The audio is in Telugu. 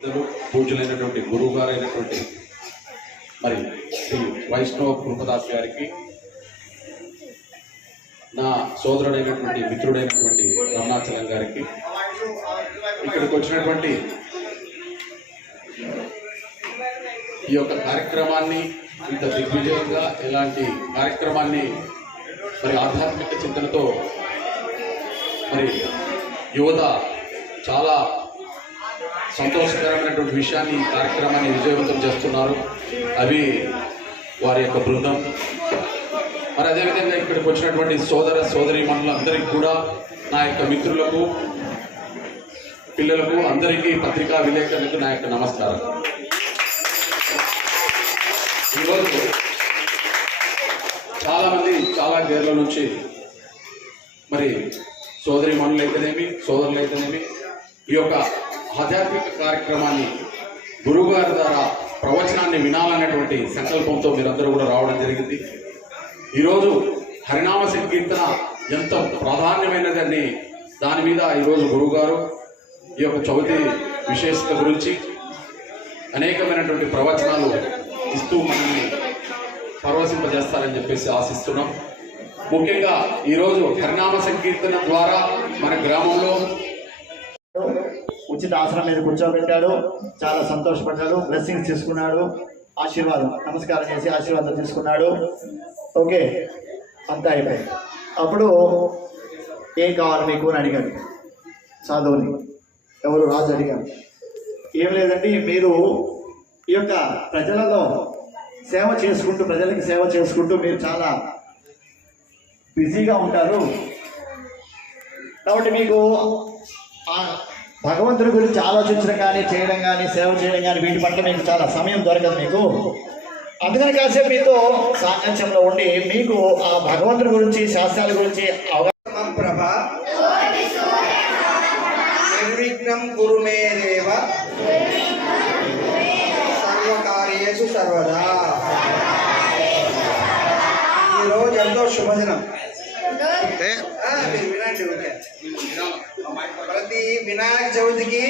ఇద్దరు పూజలైనటువంటి గురువు గారైనటువంటి మరి శ్రీ వైష్ణవ కృపదాస్ గారికి నా సోదరుడైనటువంటి మిత్రుడైనటువంటి రమణాచలం గారికి ఇక్కడికి వచ్చినటువంటి ఈ యొక్క కార్యక్రమాన్ని ఇంత దిగ్విజయంగా ఇలాంటి కార్యక్రమాన్ని మరి ఆధ్యాత్మిక చింతనతో మరి యువత చాలా సంతోషకరమైనటువంటి విషయాన్ని ఈ కార్యక్రమాన్ని విజయవంతం చేస్తున్నారు. అవి వారి యొక్క బృందం. మరి అదేవిధంగా ఇక్కడికి వచ్చినటువంటి సోదర సోదరి అందరికీ కూడా నా యొక్క మిత్రులకు పిల్లలకు అందరికీ పత్రికా విలేకరులకు నా యొక్క నమస్కారం. ఈరోజు చాలామంది చాలా గేర్ల నుంచి మరి సోదరి మనులు అయితేనేమి సోదరులు అయితేనేమి ఈ యొక్క ఆధ్యాత్మిక కార్యక్రమాన్ని గురువుగారి ద్వారా ప్రవచనాన్ని వినాలనేటువంటి సంకల్పంతో మీరందరూ కూడా రావడం జరిగింది. ఈరోజు హరినామ సంకీర్తన ఎంత ప్రాధాన్యమైనదని దాని మీద ఈరోజు గురువుగారు ఈ యొక్క చవితి విశేషత గురించి అనేకమైనటువంటి ప్రవచనాలు ఇస్తూ మనల్ని పరవశింపజేస్తారని చెప్పేసి ఆశిస్తున్నాం. ముఖ్యంగా ఈరోజు హరినామ సంకీర్తన ద్వారా మన గ్రామంలో ఉచిత ఆసనం మీద కూర్చోబెట్టాడు. చాలా సంతోషపడ్డాడు. బ్లెస్సింగ్స్ తీసుకున్నాడు. ఆశీర్వాదం. నమస్కారం చేసి ఆశీర్వాదం తీసుకున్నాడు. ఓకే అంతా అయిపోయింది. అప్పుడు ఏం కావాలి మీకు అని అడిగాడు. సాధువుని. ఎవరు? రాజు అడిగాడు. ఏం లేదండి మీరు ఈ యొక్క ప్రజలలో సేవ చేసుకుంటూ ప్రజలకి సేవ చేసుకుంటూ మీరు చాలా బిజీగా ఉంటారు. కాబట్టి మీకు భగవంతుడి గురించి ఆలోచించడం కానీ చేయడం కానీ సేవ చేయడం కానీ వీటి పట్ల మీకు చాలా సమయం దొరకదు మీకు. అందుకని కాసేపు మీతో సాంగత్యంలో ఉండి మీకు ఆ భగవంతుడి గురించి శాస్త్రాల గురించి అవగాహన ప్రభ. నిర్విఘ్నం కురు దేవ. సర్వకార్యేషు సర్వదా. ఈరోజు ఎంతో శుభదినం. ఆ, మీరు వినండి ఊరికే. ప్రతి వినాయక చవితికి